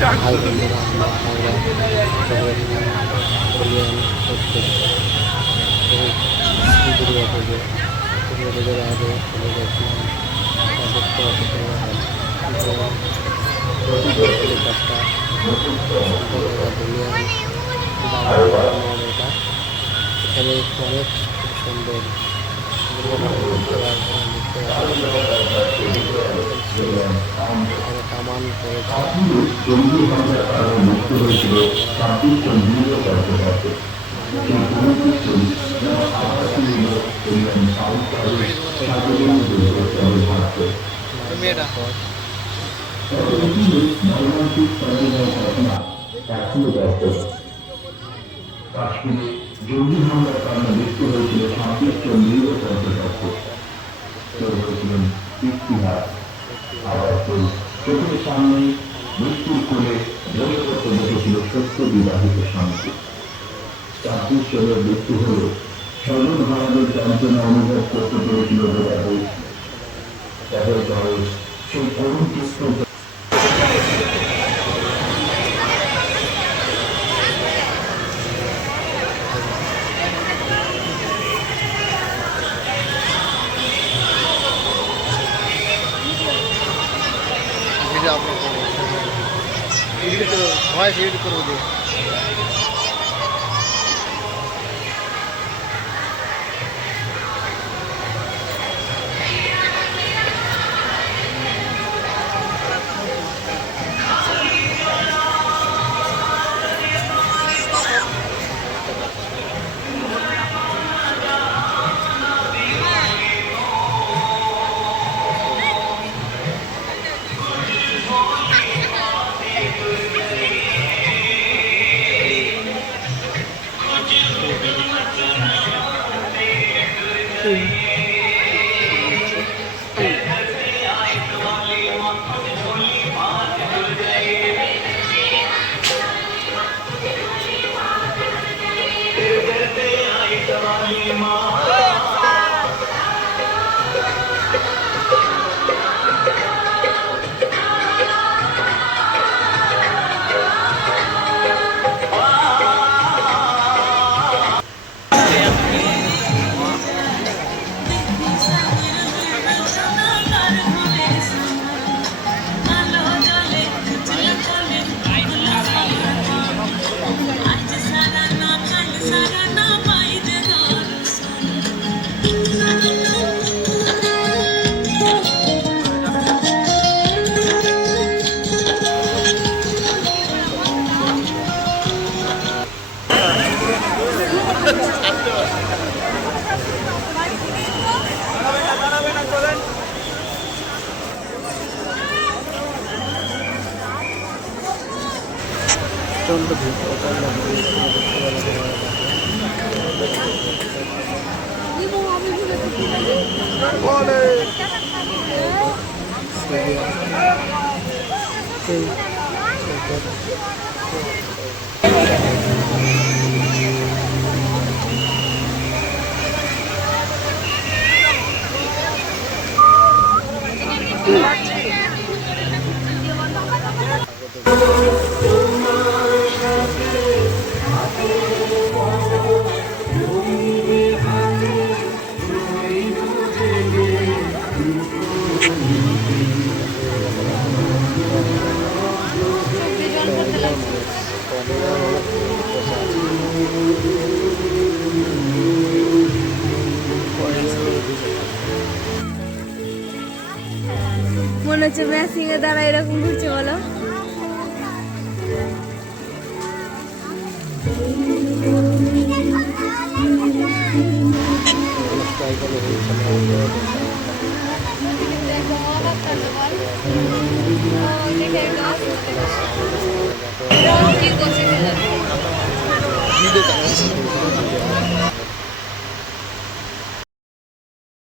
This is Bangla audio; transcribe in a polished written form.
ভাই বন্ধুরা আমরা দুর্গা পুজোর আগে চলে গেছিলাম কলিকাতা এটা এখানে অনেক খুব সুন্দর কামান কাশ্মীরে জঙ্গি হামলার কারণে মৃত্যু হয়েছিল ২৭ জন নিরীহ পর্যটক। কেউ হয়েছিলেন ইতিহাস, আবার কেউ চোখের সামনে মৃত্যুর কোলে বসে করতে বসেছিল সত্য বিবাহিত স্বামীকে। ২৬ জনের মৃত্যু হল সর্বভারতের যন্ত্রণা অনুভব করতে পেরেছিল সেই করুণ চিত্র ভয়েস এডিট করবো দিয়ে প্রচণ্ড ভিড় মনে হচ্ছে ম্যাচিং এর দ্বারা এরকম ঘুরছে বলো। ভিডিও